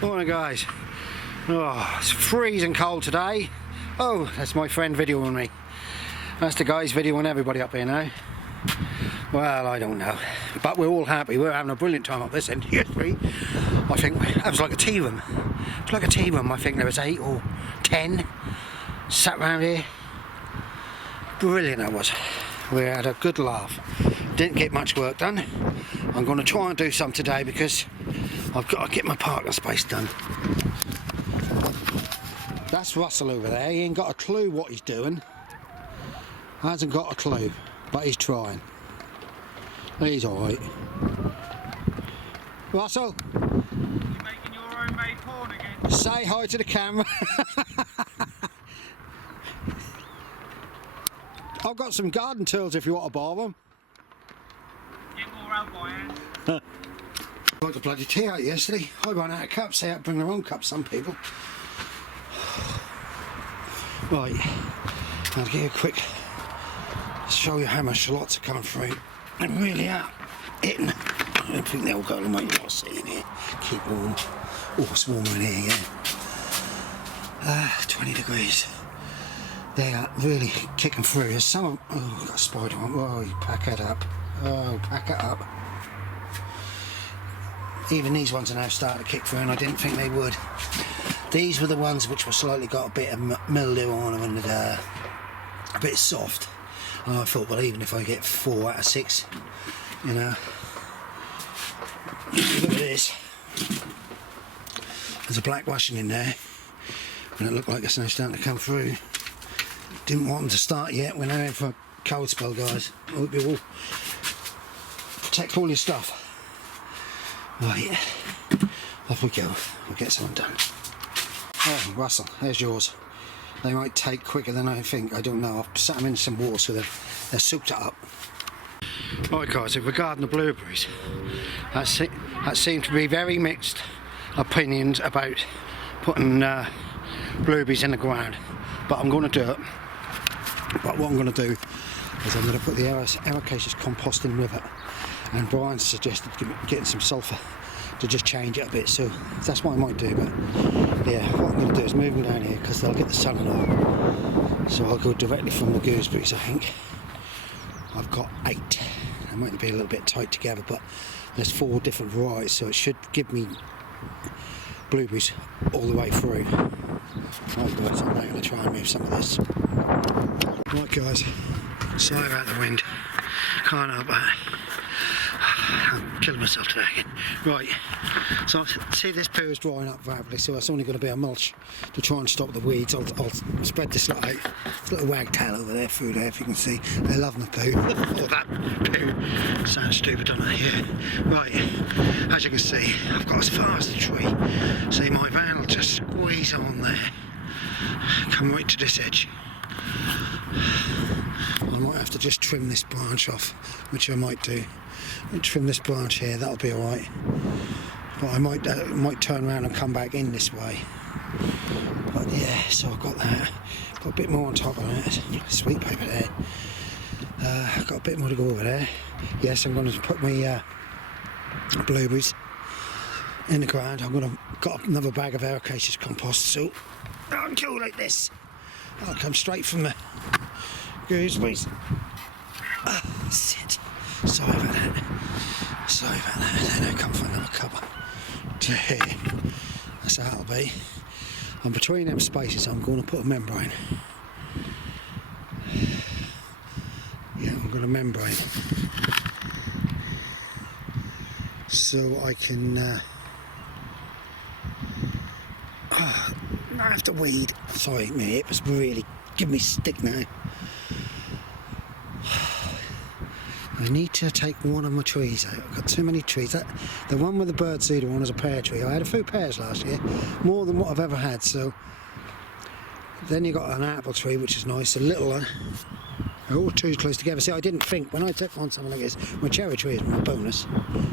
Morning guys. Oh, it's freezing cold today. Oh, that's my friend videoing me. That's the guys videoing everybody up here now. Well, I don't know, but we're all happy. We're having a brilliant time up this end. History, I think that was like a tea room. It's like a tea room. I think there was 8 or 10 sat round here. Brilliant that was. We had a good laugh. Didn't get much work done. I'm going to try and do some today because I've got to get my parking space done. That's Russell over there. He ain't got a clue what he's doing. Hasn't got a clue, but he's trying. He's alright. Russell? You're making your own made porn again? Say hi to the camera. I've got some garden tools if you want to borrow them. Get more out by hand. I got the bloody tea out yesterday. I ran out of cups. They had to bring their own cups, some people. Right, I'll give you a quick show you how my shallots are coming through. They really are hitting. I don't think they'll go to my yacht in here. Keep warm. Oh, it's warmer in here, yeah. 20 degrees. They are really kicking through. There's some of them. Oh, I've got a spider on. Oh, you pack it up. Oh, pack it up. Even these ones are now starting to kick through, and I didn't think they would. These were the ones which were slightly got a bit of mildew on them and a bit soft. And I thought, well, even if I get 4 out of 6, you know. Look at this. There's a black washing in there, and it looked like it's now starting to come through. Didn't want them to start yet. We're now in for a cold spell, guys. I hope you all protect all your stuff. Right, off we go. We'll get something done. Oh, Russell, there's yours. They might take quicker than I think. I don't know. I've sat them in some water so they're soaked it up. Right, guys, regarding the blueberries, that seemed to be very mixed opinions about putting blueberries in the ground. But I'm going to do it. But what I'm going to do is I'm going to put the ericaceous compost in with it. And Brian suggested getting some sulphur to just change it a bit, so that's what I might do. But yeah, what I'm going to do is move them down here because they'll get the sun and all. So I'll go directly from the gooseberries. I think I've got 8. They might be a little bit tight together, but there's 4 different varieties, so it should give me blueberries all the way through. Right guys, I'm now going to try and move some of this. Right guys, sorry about the wind. Can't help that. I'm killing myself today again. Right, so see this poo is drying up rapidly, so it's only going to be a mulch to try and stop the weeds. I'll spread this lot out. This little wagtail over there through there, if you can see. They love my poo. Oh, that poo sounds stupid, doesn't it? Yeah. Right, as you can see, I've got as far as the tree. See, my van will just squeeze on there. Come right to this edge. I might have to just trim this branch off, which I might do. I'll trim this branch here, that'll be alright. But I might turn around and come back in this way. But yeah, so I've got that. Got a bit more on top of that. Sweet paper there. I've got a bit more to go over there. Yes, I'm going to put my blueberries in the ground. Got another bag of ericaceous compost, so I'll go like this. I'll come straight from the gooseberries. Shit. Sorry about that. Sorry about that. Then I come for another cuppa. That's how it'll be. And between them spaces, I'm going to put a membrane. Yeah, I'm going to membrane. So I can. I have to weed. Sorry, my hip was really giving me stick now. I need to take one of my trees out. I've got too many trees. The one with the birdseed on is a pear tree. I had a few pears last year, more than what I've ever had. So then you got an apple tree, which is nice, a little one. They're all too close together. See, I didn't think when I took on something like this. My cherry tree is my bonus.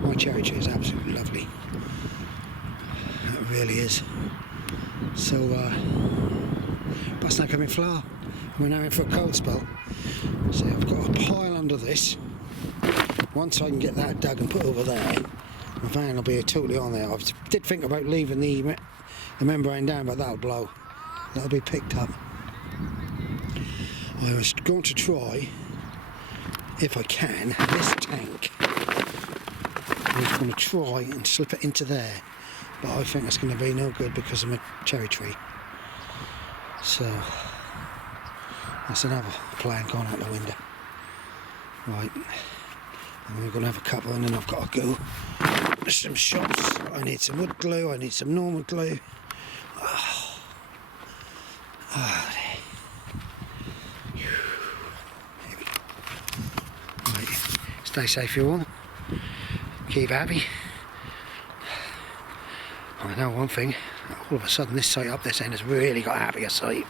My cherry tree is absolutely lovely. It really is. So, but it's not coming flower. We're now in for a cold spell. See, I've got a pile under this. Once I can get that dug and put over there, My van will be totally on there. I did think about leaving the membrane down, but that'll blow. That'll be picked up. I was going to try, if I can, this tank. I was going to try and slip it into there, but I think that's going to be no good because of my cherry tree. So that's another plan gone out the window. Right, and we're going to have a couple, and then I've got to go to some shops. I need some wood glue, I need some normal glue. Right, stay safe you all. Keep happy. I know one thing, all of a sudden this site up this end has really got a happier site.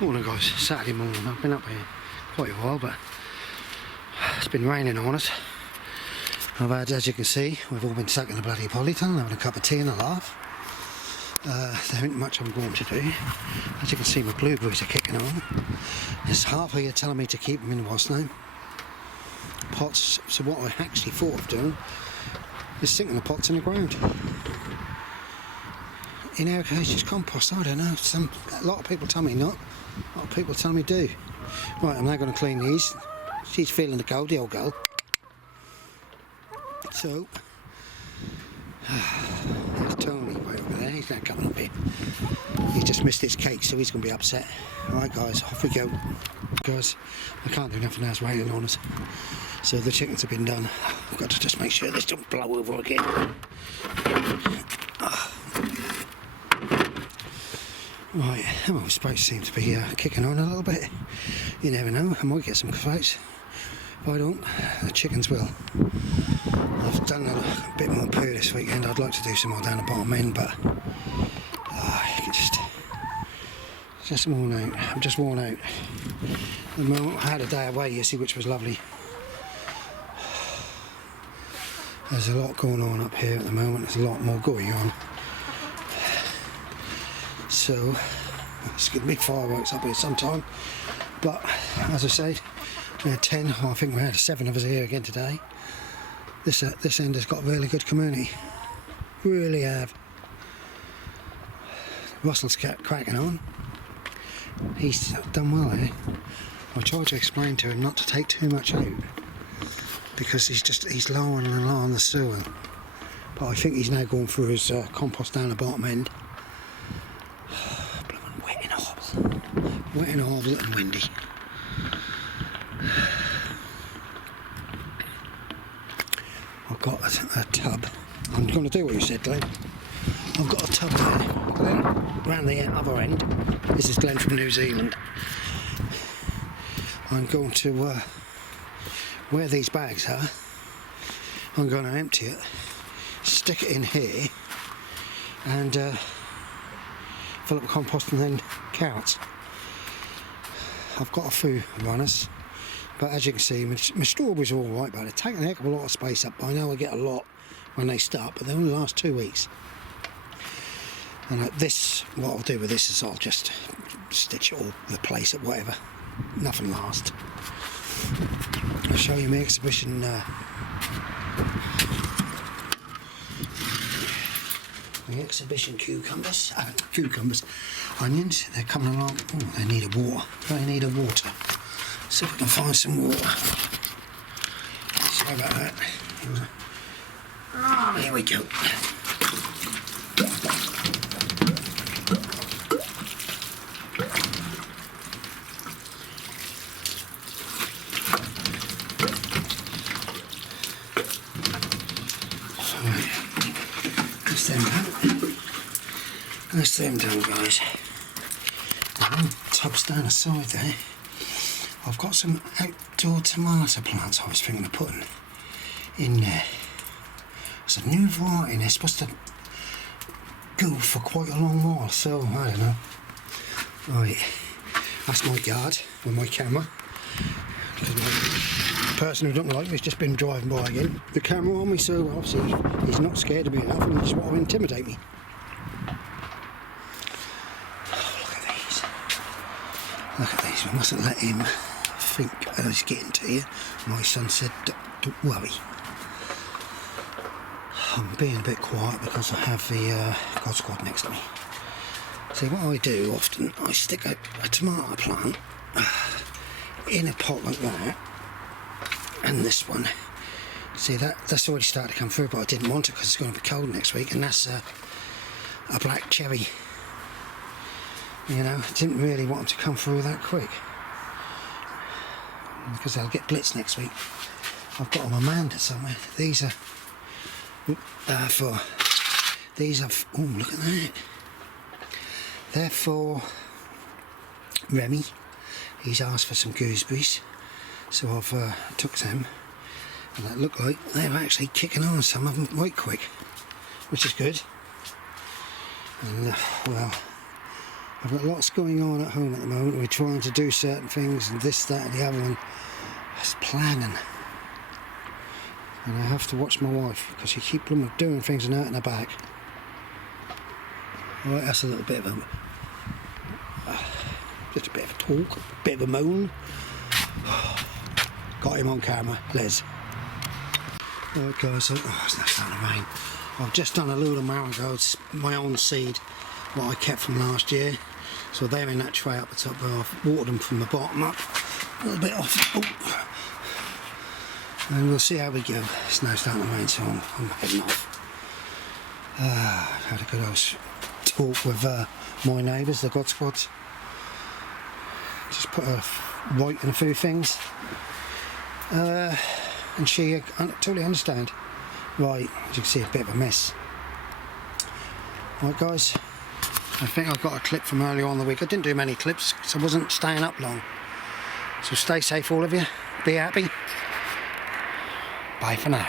Morning guys, Saturday morning. I've been up here quite a while, but it's been raining on us. I've had, as you can see, we've all been stuck in the bloody polytunnel, having a cup of tea and a laugh. There ain't much I'm going to do. As you can see, my blueberries are kicking on. There's half of you telling me to keep them in what's name pots, so what I actually thought of doing is sinking the pots in the ground. In ericaceous compost, I don't know. A lot of people tell me not, a lot of people tell me do. Right, I'm now going to clean these. She's feeling the cold, the old girl. So, there's Tony way over there, he's not coming up here. He just missed his cake, so he's going to be upset. Alright guys, off we go. Guys, I can't do nothing else raining on us. So the chickens have been done. I've got to just make sure this don't blow over again. Right, well, space seems to be kicking on a little bit. You never know, I might get some fights. If I don't, the chickens will. I've done a bit more poo this weekend. I'd like to do some more down the bottom end, but I can just worn out. I'm just worn out. At the moment, I had a day away, you see, which was lovely. There's a lot going on up here at the moment. There's a lot more going on. So it's going to be fireworks up here sometime. But as I said, we had 10. I think we had 7 of us here again today. This end has got a really good community. Really have. Russell's cracking on. He's done well here. I tried to explain to him not to take too much out because he's lowering and lowering the soil. But I think he's now going through his compost down the bottom end. Blooming wet and horrible. Wet and horrible and windy. I've got a tub. I'm going to do what you said, Glenn. I've got a tub there. Glenn, around the other end. This is Glenn from New Zealand. I'm going to, where these bags are, I'm going to empty it, stick it in here, and fill up with compost and then carrots. I've got a few runners. But as you can see, my strawberries are alright, but they're taking a heck of a lot of space up. I know I get a lot when they start, but they only last 2 weeks. And what I'll do with this is I'll just stitch it all the place at whatever. Nothing lasts. I'll show you my exhibition. My exhibition cucumbers. Onions, they're coming along. Oh, they need a water. They need a water. See if I can find some water. Sorry about that. Here we go. That's them done, guys. And tubs down the side there. I've got some outdoor tomato plants I was thinking of putting in there. It's a new variety and they're supposed to go for quite a long while, so I don't know. Right, that's my guard with my camera. The person who doesn't like me has just been driving by again. The camera on me, so obviously he's not scared of me enough and he just wants to intimidate me. Look at these, we mustn't let him think he's getting to you. My son said, don't worry. I'm being a bit quiet because I have the God Squad next to me. See, what I do often, I stick a tomato plant in a pot like that, and this one. See, that's already started to come through, but I didn't want it because it's going to be cold next week, and that's a black cherry. You know, I didn't really want them to come through that quick because they'll get blitzed next week. I've got them Amanda somewhere. These are oh, look at that. They're for Remy. He's asked for some gooseberries, so I've took them, and that look like they're actually kicking on, some of them quite quick, which is good. And well, I've got lots going on at home at the moment. We're trying to do certain things, and this, that and the other one. Just planning. And I have to watch my wife because she keeps doing things and hurting her back. Alright, that's a little bit of just a bit of a talk, a bit of a moan. Got him on camera, Les. Alright guys, so, it's not starting to rain. I've just done a load of marigolds, my own seed, what I kept from last year. So they're in that tray up the top where I've watered them from the bottom up. A little bit off. Oh. And we'll see how we go. It's now starting to rain, so I'm heading off. I've had a good old talk with my neighbours, the God Squads. Just put her right in a few things. And she totally understand. Right, as you can see, a bit of a mess. Right guys, I think I've got a clip from earlier on in the week. I didn't do many clips because I wasn't staying up long. So stay safe all of you, be happy. Bye for now.